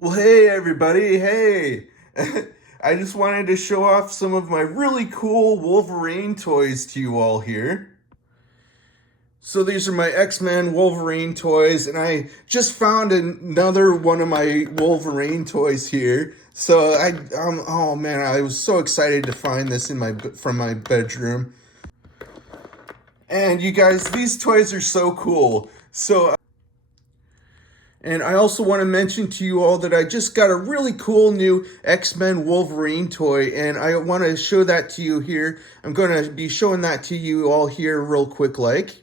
Well, hey everybody, hey! I just wanted to show off some of my really cool Wolverine toys to you all here. So these are my X-Men Wolverine toys, and I just found another one of my Wolverine toys here. So oh man, I was so excited to find this in from my bedroom. And you guys, these toys are so cool. And I also want to mention to you all that I just got a really cool new X-Men Wolverine toy, and I want to show that to you here. I'm going to be showing that to you all here real quick like.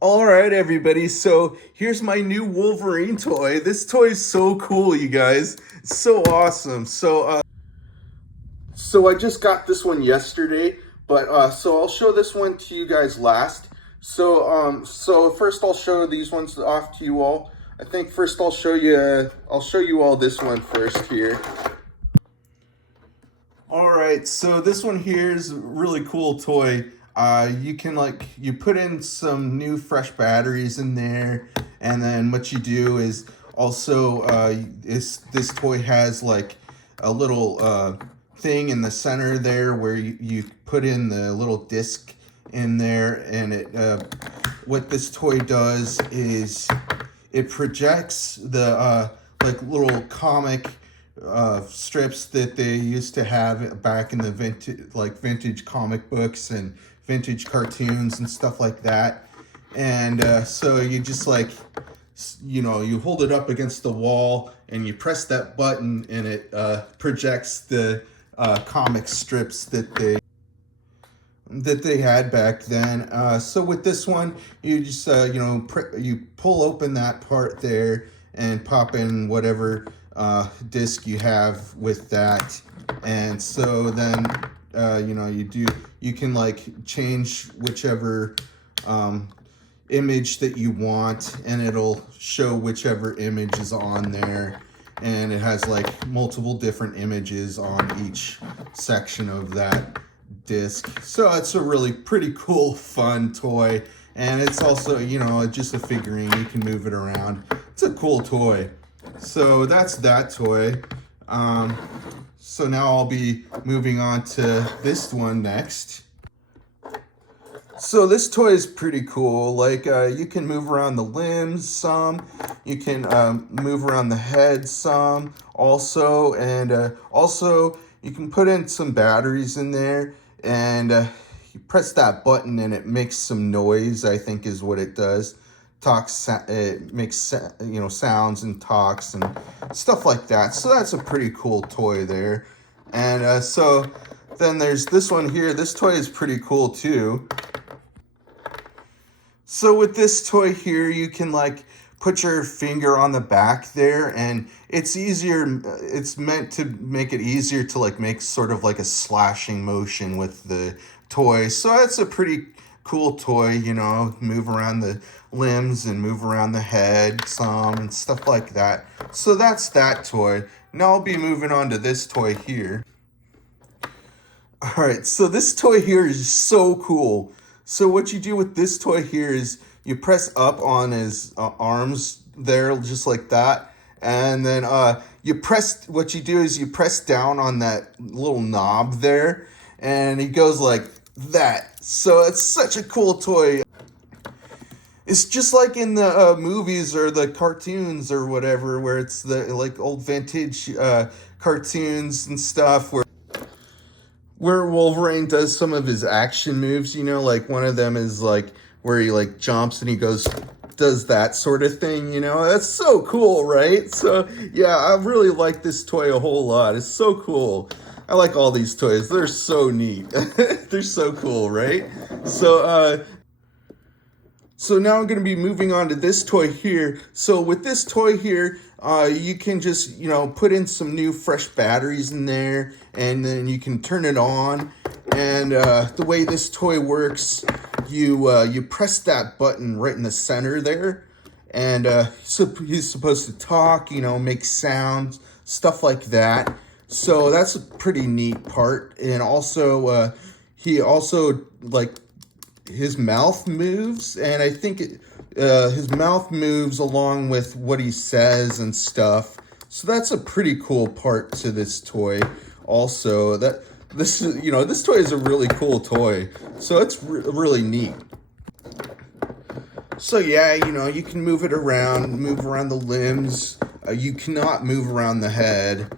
All right, everybody, so here's my new Wolverine toy. This toy is so cool, you guys. It's so awesome. So I just got this one yesterday, but so I'll show this one to you guys last. So first I'll show these ones off to you all. I think first I'll show you all this one first here. All right, so this one here is a really cool toy. You can you put in some new fresh batteries in there, and then what you do is also this toy has like a little thing in the center there where you put in the little disc in there, and what this toy does is it projects the like little comic strips that they used to have back in the vintage comic books and vintage cartoons and stuff like that. And so you just you hold it up against the wall and you press that button, and it projects the comic strips that they had back then. So with this one, you just you pull open that part there and pop in whatever disc you have with that, and so then you can change whichever image that you want, and it'll show whichever image is on there, and it has multiple different images on each section of that disc. So it's a really pretty cool, fun toy, and it's also just a figurine. You can move it around. It's a cool toy. So that's that toy. So now I'll be moving on to this one next. So this toy is pretty cool. You can move around the limbs some, you can move around the head some also, and also you can put in some batteries in there, and you press that button and it makes some noise, I think is what it does. It makes sounds and talks and stuff like that. So that's a pretty cool toy there. And so then there's this one here. This toy is pretty cool too. So with this toy here, you can put your finger on the back there, and it's easier. It's meant to make it easier to make sort of a slashing motion with the toy. So that's a pretty cool toy, move around the limbs and move around the head some and stuff like that. So that's that toy. Now I'll be moving on to this toy here. All right, so this toy here is so cool. So what you do with this toy here is you press up on his arms there, just like that. And then what you do is you press down on that little knob there, and he goes like that. So it's such a cool toy. It's just like in the movies or the cartoons or whatever, where it's the old vintage cartoons and stuff where Wolverine does some of his action moves, one of them is where he jumps and he does that sort of thing, That's so cool, right? So yeah, I really like this toy a whole lot. It's so cool. I like all these toys. They're so neat. They're so cool, right? So now I'm going to be moving on to this toy here. So with this toy here, you can just, put in some new fresh batteries in there, and then you can turn it on. And the way this toy works, you press that button right in the center there, and so he's supposed to talk, make sounds, stuff like that. So that's a pretty neat part. And also, he also his mouth moves, and I think his mouth moves along with what he says and stuff. So that's a pretty cool part to this toy. Also, that this is, you know, this toy is a really cool toy. So it's really neat. So yeah, you know, you can move around the limbs. You cannot move around the head,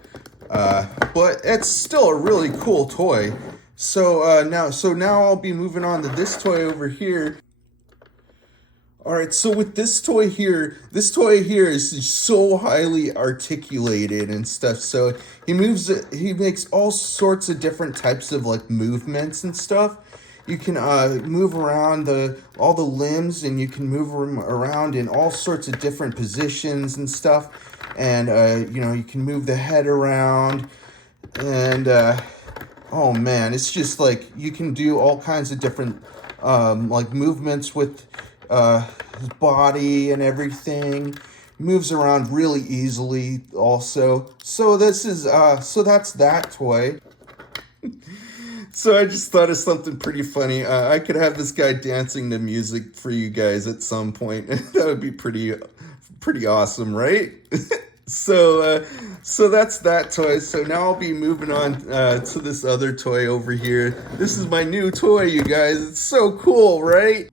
but it's still a really cool toy. So now I'll be moving on to this toy over here. All right, so with this toy here is so highly articulated and stuff. So he makes all sorts of different types of like movements and stuff. You can move around all the limbs, and you can move them around in all sorts of different positions and stuff. And you know, you can move the head around, and oh man, it's just like you can do all kinds of different like movements with his body and everything. Moves around really easily also. So this is so that's that toy. So I just thought of something pretty funny. I could have this guy dancing to music for you guys at some point. That would be pretty awesome, right? So that's that toy. So now I'll be moving on to this other toy over here. This is my new toy, you guys. It's so cool, right?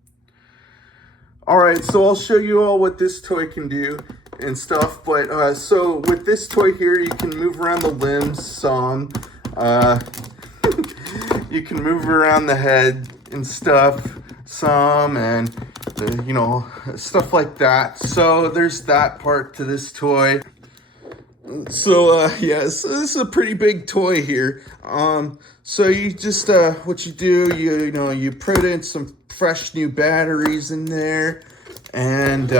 All right, so I'll show you all what this toy can do and stuff. But so with this toy here, you can move around the limbs some. You can move around the head and stuff some, and you know, stuff like that. So there's that part to this toy. So yeah, so this is a pretty big toy here. So you just what you do, you know, you put in some fresh new batteries in there, and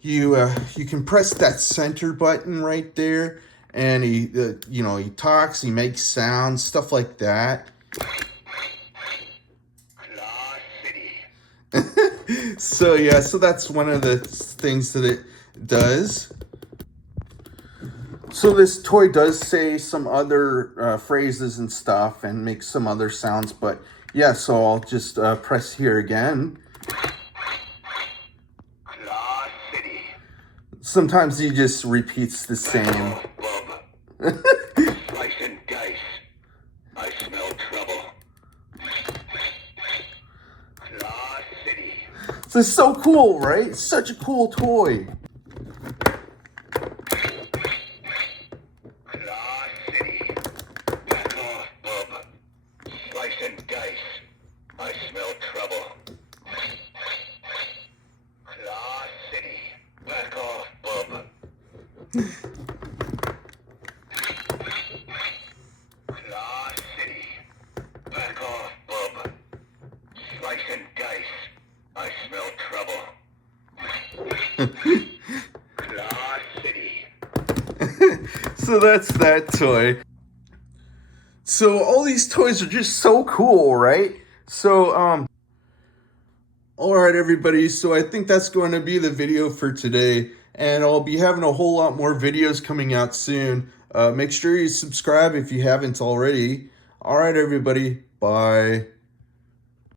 you can press that center button right there, and he you know, he talks, he makes sounds, stuff like that. So yeah, so that's one of the things that it does. So this toy does say some other phrases and stuff and make some other sounds, but yeah, so I'll just press here again. Sometimes he just repeats the same. Slice and dice. I smell trouble. Claw City. This is so cool, right? It's such a cool toy. Claw City. Back off, bub. Slice and dice. I smell trouble. Claw City. Back off, bub. Claw City. Back off, bub. Slice and dice. I smell trouble. Claw City. So that's that toy. So all these toys are just so cool, right? So all right, everybody. So I think that's going to be the video for today, and I'll be having a whole lot more videos coming out soon. Make sure you subscribe if you haven't already. All right, everybody. Bye.